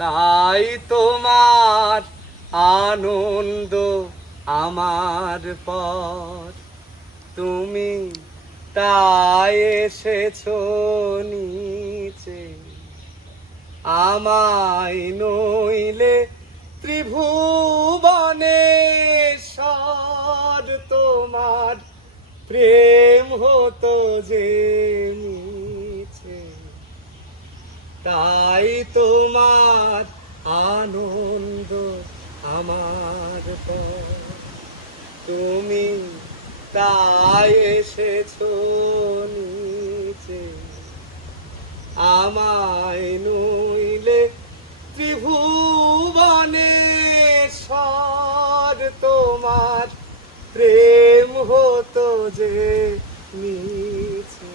তাই তোমার আনন্দ আমার পর, তুমি তাই এসেছো নিচে। আমায় নইলে ত্রিভুবনেশ্বর তোমার প্রেম হতো যে মিছে। তাই তোমার আনন্দ আমার পর, তুমি তাই এসেছো নিচে। আমায় নইলে ত্রিভুবনেশ্বর তোমার প্রেম হতো যে মিছে।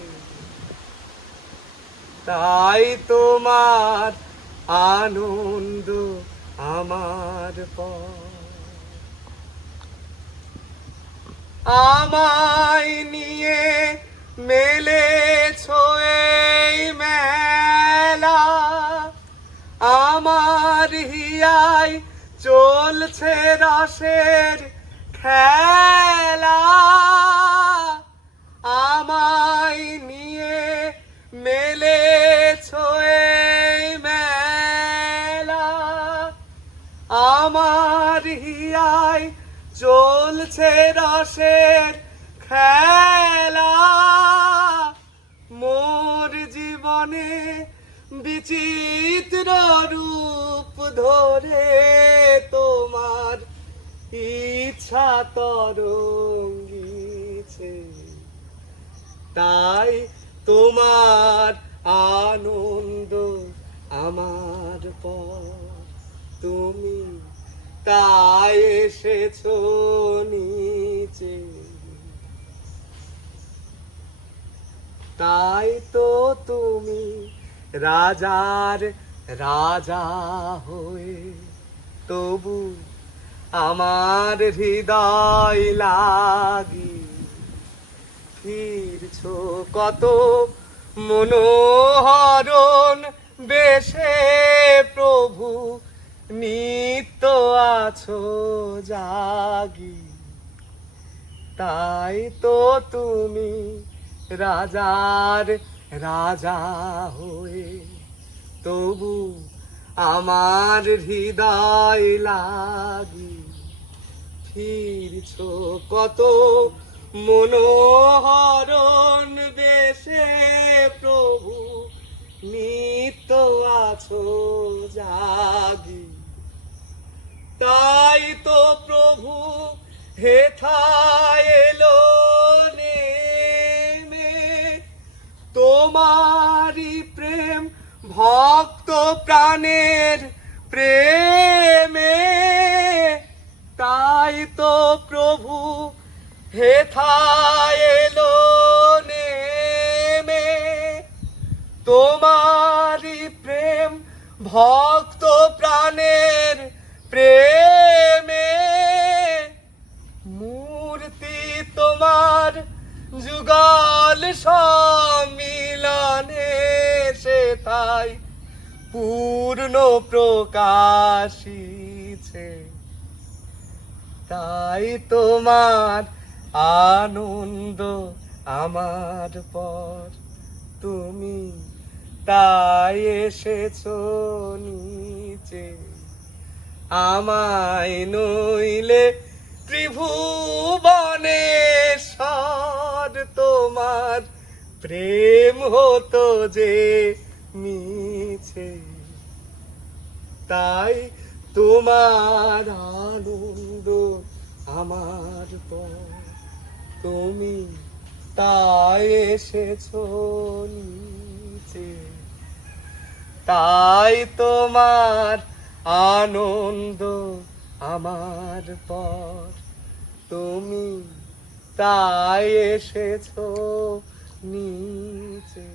তাই তোমার আনন্দ আমার পর, আমায় নিয়ে মেলেছো এই মেলা। আমার হিয়ায় চলছে রসের খেলা। আমায় নিয়ে মেলেছো এই মেলা। আমার হিয়ায় চলছে রসের খেলা। মোর জীবনে বিচিত্র রূপ ধরে তোমার ইচ্ছা তরঙ্গিছে। তাই তোমার আনন্দ আমার পর, তুমি তাই এসেছো নিচে। তাই তো তুমি রাজার রাজা হয়ে তবু আমার হৃদয় লাগি ফিরছো কত মনোহরণ বেশে প্রভু, নিত্য আছো জাগি। তাই তো তুমি রাজার রাজা হয়ে তবু আমার হৃদয় লাগি ফিরছো কত মনোহরণ বেশে প্রভু, নিত্য আছো জাগি। তাই তো প্রভু হেথায় এলো নেমে তোমারি প্রেম ভক্ত প্রাণের প্রেমে। তাই তো প্রভু হেথায় এলো নেমে তোমারি প্রেম ভক্ত প্রাণের প্রেমে। মূর্তি তোমার যুগল সম্মিলনে সেথায় পূর্ণ প্রকাশিছে। তাই তোমার আনন্দ আমার পর, তুমি তাই এসেছো নিচে। আমায় নইলে ত্রিভুবনেশ্বর তোমার প্রেম হতো যে মিছে। তাই তোমার আনন্দ আমার পর, তুমি তাই এসেছো নিচে। তাই তোমার আনন্দ আমার পর, তুমি তাই এসেছো নিচে।